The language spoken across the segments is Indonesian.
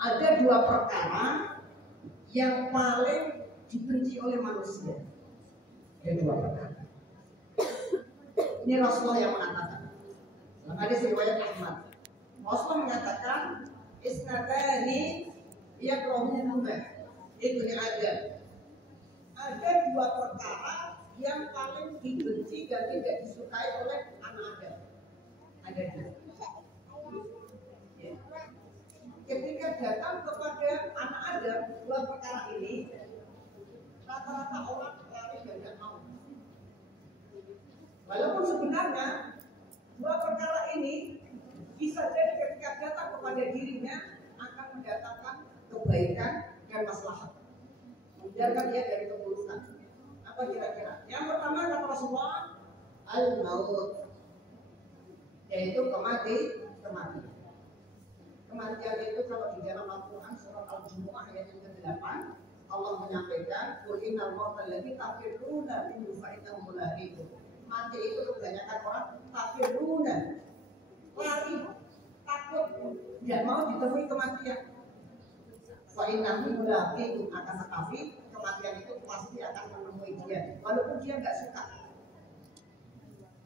ada dua perkara yang paling dibenci oleh manusia. Ada dua perkara. Ini Rasulullah yang mengatakan. Dalam hadis riwayat Ahmad, Rasulullah mengatakan, isnatani yakrahuhuma ibnu Adam. Ada dua perkara yang paling dibenci dan tidak disukai oleh anak Adam. Ada dua. Ya. Ketika datang kepada anak Adam dua perkara ini, rata-rata orang lari dan tidak mau. Walaupun sebenarnya dua perkara ini bisa jadi ketika datang kepada dirinya akan mendatangkan kebaikan dan maslahat, menjauhkan dia dari keburukan. Apa kira-kira? Yang pertama kata Rasulullah, al-maut, yaitu kematian. Kematian itu kalau di dalam Al-Quran surat Al-Jumu'ah ayat yang ke-8 Allah menyampaikan, qul innal mauta allazi tafirruna minhu fa innahu mulaqikum. Mati itu kebanyakan orang tafirruna, lari, takut, tidak mau ditemui kematian. Fa innahu mulaqikum, akan tetapi kematian itu pasti akan menemui dia, walaupun dia nggak suka.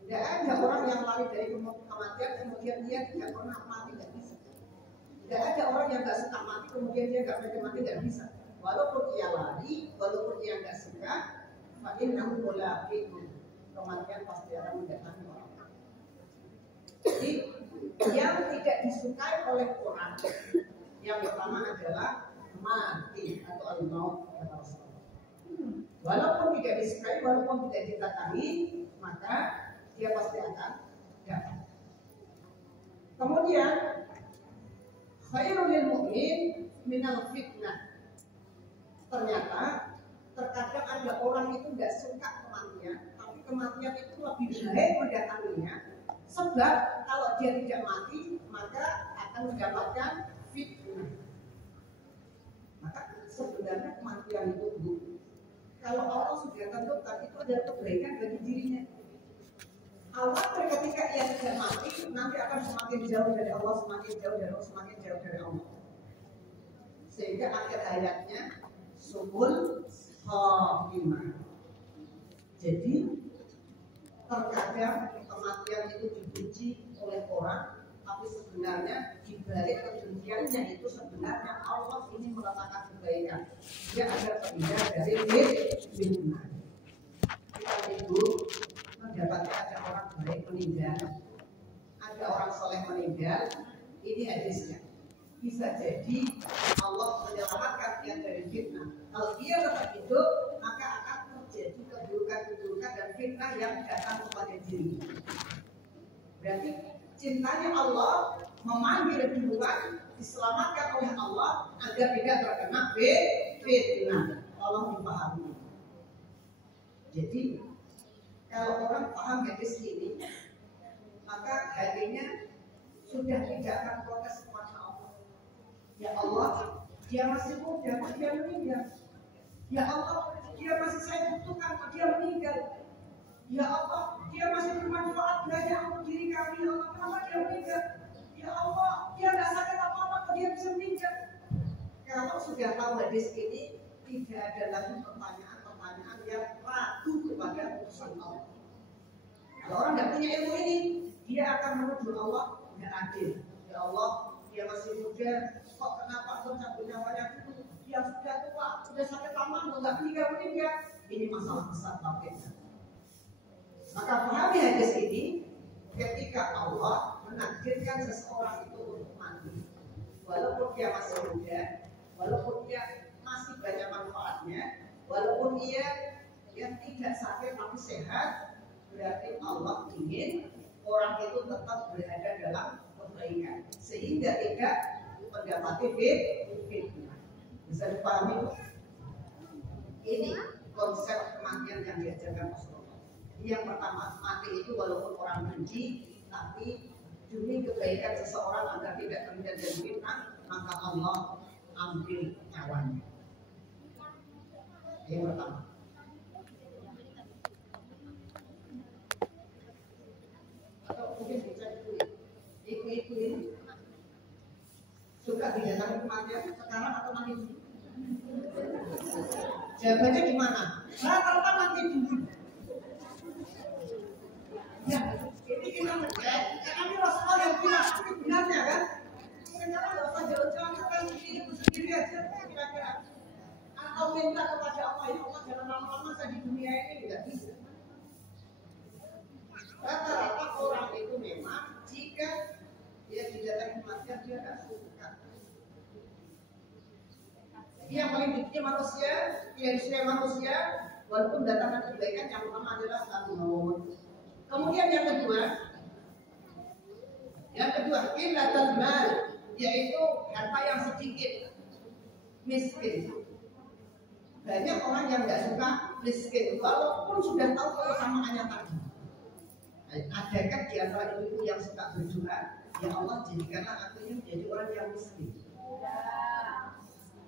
Tidak ada orang yang lari dari kematian kemudian dia tidak pernah mati, tidak bisa. Tidak ada orang yang nggak suka mati kemudian dia nggak pengen mati, tidak bisa. Walaupun ia lari, walaupun dia nggak suka, fa innahu mulaqikum, kematian pasti akan mendatangi orang. Jadi yang tidak disukai oleh Quran yang pertama adalah mati atau al-maut kata Rasulullah. Walaupun tidak disukai, walaupun tidak didatangi, maka dia pasti akan datang. Kemudian khairul lil mu'min minal fitnah. Ternyata terkadang ada orang itu tidak suka kematian, tapi kematian itu lebih baik mendatanginya. Sebab kalau dia tidak mati, maka akan mendapatkan fitnah. Maka sebenarnya kematian itu kalau Allah sudah tentukan itu adalah kebaikan bagi dirinya. Awal ketika ia tidak mati, nanti akan semakin jauh dari Allah, semakin jauh dari Allah, semakin jauh dari Allah. Sehingga akhir hayatnya subul khatimah. Jadi terkadang kematian itu dipuji oleh orang, tapi sebenarnya di balik kebenciannya itu sebenarnya Allah ini meletakkan kebaikan. Dia agar terhindar dari fitnah. Kita itu mendapatkan ada orang baik meninggal, ada orang soleh meninggal. Ini hadisnya. Bisa jadi Allah menyelamatkan dia dari fitnah. Kalau dia tetap hidup, maka akan terjadi keburukan-keburukan dan fitnah yang datang kepada dirinya. Berarti cintanya Allah memanggil duluan, diselamatkan oleh Allah agar tidak terkena fitnah. Tolong dipahami. Jadi kalau orang paham hadis ini, maka hatinya sudah tidak akan protes kepada Allah. Ya Allah, dia masih muda, dia meninggal. Ya Allah, dia masih saya butuhkan, dia meninggal. Ya Allah, dia masih bermanfaat banyak untuk diri kami. Ya Allah, kenapa dia meninggal? Ya Allah, dia tidak sakit apa-apa, dia bisa meninggal. Kalau sudah tahu hadis ini, tidak ada lagi pertanyaan-pertanyaan yang ragu kepada urusan Allah. Kalau orang tidak punya ilmu ini, dia akan menuduh Allah tidak adil. Ya Allah, dia masih muda, kok kenapa mencabut nyawanya dulu? Dia sudah tua, sudah sakit lama, nggak meninggal. Ini masalah besar baginya. Maka pahami hadis ini, ketika Allah menakdirkan seseorang itu untuk mati, walaupun dia masih muda, walaupun dia masih banyak manfaatnya, walaupun dia yang tidak sakit tapi sehat, berarti Allah ingin orang itu tetap berada dalam kebaikan sehingga tidak mendapati fitnah. Bisa dipahami? Ini konsep kematian yang diajarkan Rasulullah. Yang pertama, mati itu walaupun orang benci, tapi demi kebaikan seseorang agar tidak terhindar dari fitnah, maka Allah ambil nyawanya. Yang pertama. Atau mungkin bisa ibu-ibu ini suka suka didatangi kematian sekarang atau mati dulu? Jawabannya gimana? Rata-rata mati dulu. Ya, ini kita ngecek, karena ini Rasulullah yang bilang, ini benarnya kan? Sekarang nggak usah jauh-jauh, kita sendiri aja kira-kira. Atau minta kepada Allah, ya Allah jangan lama-lama saya di dunia ini, tidak bisa. Rata-rata orang itu memang jika dia didatangi kematian dia nggak suka. Yang paling tinggi manusia, yang disukai manusia, walaupun datangkan kebaikan yang pertama adalah maut. Kemudian yang kedua, qillatul mal, yaitu harta yang sedikit, miskin. Banyak orang yang nggak suka miskin, walaupun sudah tahu keutamaannya tadi. Adakah di antara ibu yang suka berdoa, ya Allah jadikanlah aku ini menjadi orang yang miskin?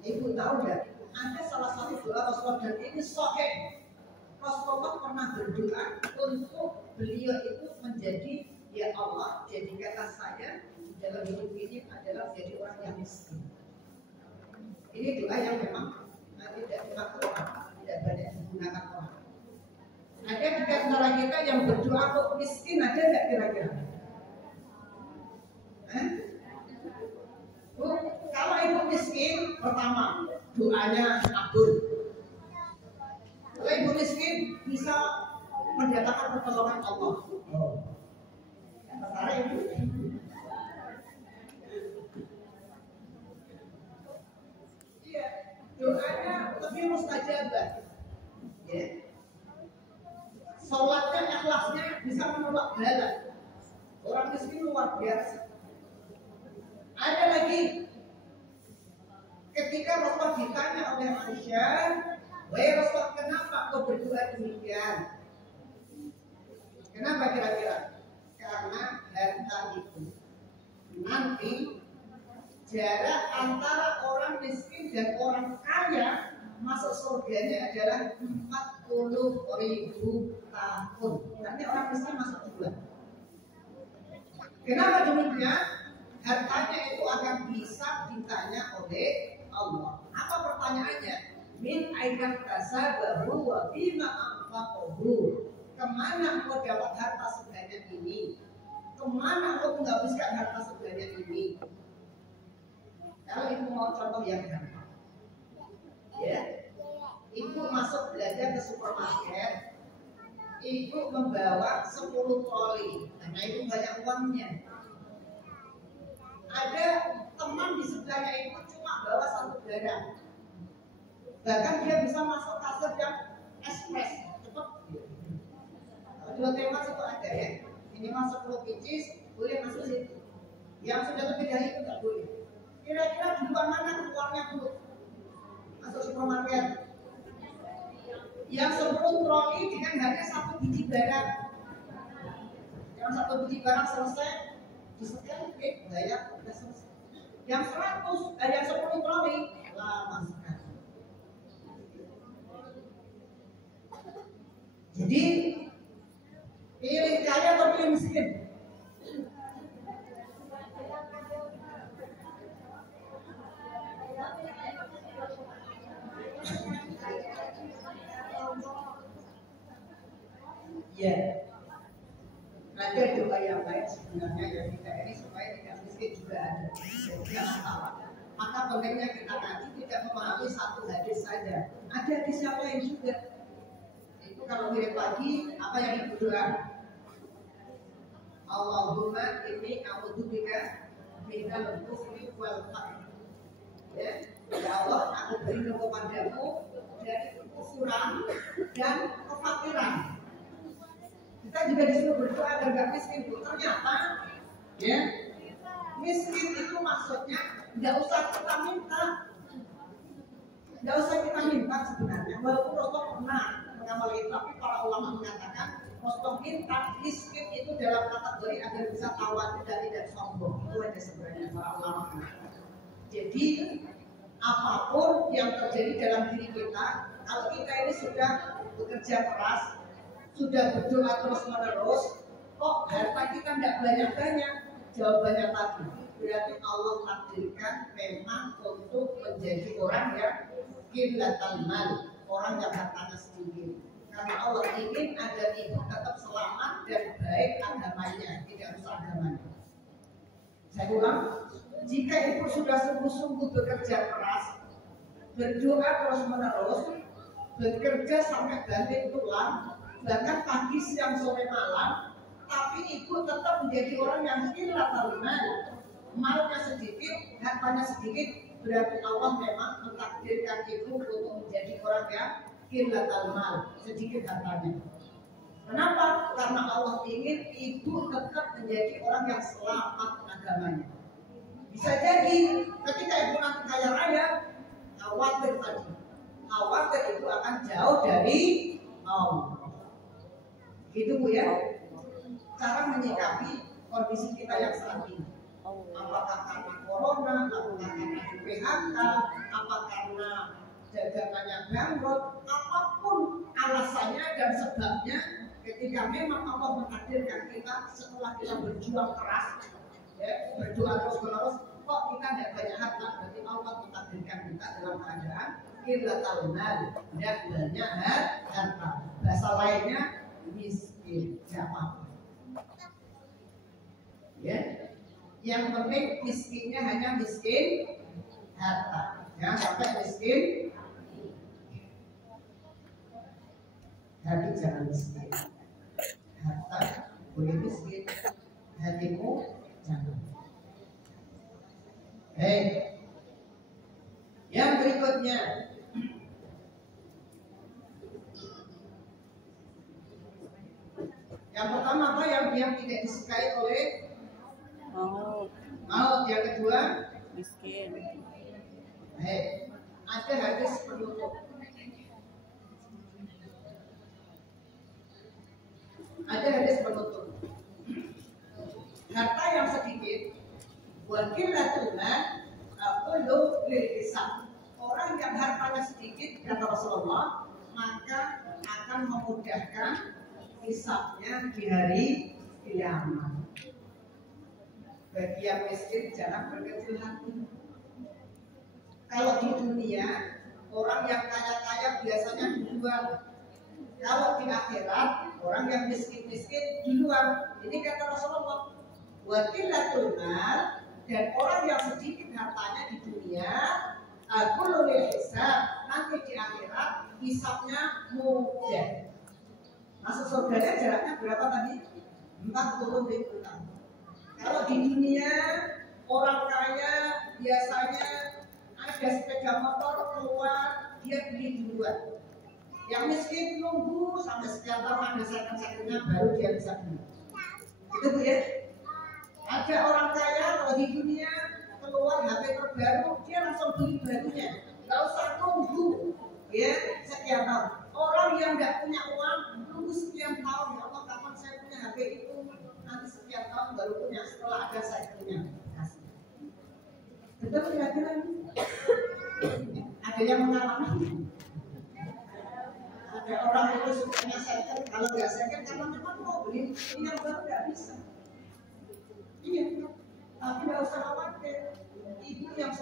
Ibu tahu nggak? Ada salah satu doa Rasulullah dan ini sahih. Rasulullah pernah berdoa untuk beliau itu menjadi, ya Allah jadikanlah saya dalam hidup ini adalah menjadi orang yang miskin. Ini doa yang memang tidak dimaklumkan, tidak banyak digunakan orang. Ada di antara kita yang berdoa untuk miskin, ada nggak kira-kira? Bu, kalau ibu miskin, pertama doanya kabul. Kalau ibu miskin bisa mendatangkan pertolongan Allah. Sementara ibu iya, doanya lebih mustajabah. Ya. Sholatnya, ikhlasnya bisa menolak bala. Orang miskin luar biasa. Ada lagi ketika Rasulullah ditanya oleh Aisyah, wahai Rasulullah kenapa kau berdoa demikian? Kenapa kira-kira? Karena harta itu nanti jarak antara orang miskin dan orang kaya masuk surganya adalah 40.000 tahun. Nanti orang miskin masuk duluan. Kenapa demikian? Hartanya itu akan bisa ditanya oleh Allah. Apa pertanyaannya? Min aidan kasabahu wa bima anfaqahu. Kemana engkau dapat harta sebanyak ini? Kemana engkau menghabiskan harta sebanyak ini? Kalau ibu mau contoh yang gampang, ya, ibu masuk belanja ke supermarket, ibu membawa 10 troli, karena ibu banyak uangnya. Ada teman di sebelahnya ibu cuma bawa 1 barang, bahkan dia bisa masuk kasir yang ekspres, cepat. Dua teman itu ada ya, ini masuk 10 pieces, boleh masuk situ. Yang sudah lebih dari itu tidak boleh. Kira-kira duluan mana keluarnya dulu? Masuk supermarket. Yang 10 troli dengan hanya 1 biji barang. Yang 1 biji barang selesai, disetel, bayar, sudah selesai. Yang 10 troli lama sekali. Jadi pilih kaya atau pilih miskin? Ya, ada doa yang baik sebenarnya ya kita ini supaya tidak miskin juga ada. Tidak masalah. Maka pentingnya kita ngaji tidak memahami satu hadis saja. Ada hadis yang lain juga. Itu kalau mirip pagi apa yang ibu doa? Allahumma inni a'udzubika minal kufri wal faqr. Ya Allah, aku berlindung kepadamu dari kekufuran dan kefakiran. Kita juga disuruh berdoa agar gak miskin. Ternyata, ya, miskin itu maksudnya nggak usah kita minta, sebenarnya. Walaupun Rasulullah pernah mengamal itu, tapi para ulama mengatakan Rasulullah minta miskin itu dalam kategori agar bisa tawadhu dan tidak sombong. Itu aja sebenarnya para ulama mengatakan. Jadi apapun yang terjadi dalam diri kita, kalau kita ini sudah bekerja keras, sudah berdoa terus menerus, kok harta kita tidak banyak-banyak? Jawabannya tadi, berarti Allah takdirkan memang untuk menjadi orang yang qillatal mal, orang yang hartanya sedikit. Karena Allah ingin agar ibu tetap selamat dan baik agamanya, tidak rusak agamanya. Saya ulang, jika ibu sudah sungguh-sungguh bekerja keras, berdoa terus-menerus, bekerja sampai banting tulang, bahkan pagi, siang, sore, malam, tapi ibu tetap menjadi orang yang qillatal mal, malnya sedikit, hartanya sedikit, berarti Allah memang mentakdirkan ibu untuk menjadi orang yang qillatal mal, sedikit hartanya. Kenapa? Karena Allah ingin ibu tetap menjadi orang yang selamat agamanya. Bisa jadi ketika ibu nanti kaya raya, khawatir ibu akan jauh dari Allah. Gitu Bu ya, cara menyikapi kondisi kita yang saat ini. Apakah karena corona, apakah karena PHK, apa karena dagangannya bangkrut, apapun alasannya dan sebabnya, ketika memang Allah mentakdirkan kita setelah kita berjuang keras, ya, berdoa terus-menerus, kok kita tidak banyak harta, berarti Allah mentakdirkan kita dalam keadaan qillatal mal, tidak banyak harta. Bahasa lainnya miskin, tidak apa-apa. Ya, yang penting miskinnya hanya miskin harta, jangan sampai miskin hati, jangan miskin harta, boleh miskin hatimu jangan. Yang berikutnya, yang pertama apa yang tidak disukai oleh maut, yang kedua miskin. Ada hadis penutup. Harta yang sedikit, wakilatul mal, qulu lil hisab. Orang yang hartanya sedikit, kata Rasulullah, maka akan memudahkan hisabnya di hari kiamat. Bagi yang miskin jangan berkecil hati. Kalau di dunia orang yang kaya-kaya biasanya duluan. Kalau di akhirat orang yang miskin-miskin duluan. Ini kata Rasulullah. Wakilatul mal, dan orang yang sedikit hartanya di dunia, qulu lil hisab, nanti di akhirat hisabnya mudah. Masuk surganya jaraknya berapa tadi? 40.000 tahun. Kalau di dunia orang kaya biasanya ada sepeda motor keluar, dia beli duluan. Yang miskin nunggu sampai sekian tahun ada second-secondnya baru dia bisa beli. Itu Bu ya. Ada orang kaya kalau di dunia keluar HP terbaru, dia langsung beli barunya, nggak usah tunggu ya sekian tahun. Orang yang nggak punya uang tunggu sekian tahun, ya Allah kapan saya punya HP itu, nanti sekian tahun baru punya, setelah ada saya punya. Kasih. Betul kira-kira ini? Ada yang mengalami? Ada orang itu sukanya second, kalau nggak second karena memang mau beli ini yang baru nggak bisa. Iya, tapi nggak usah khawatir. Ibu yang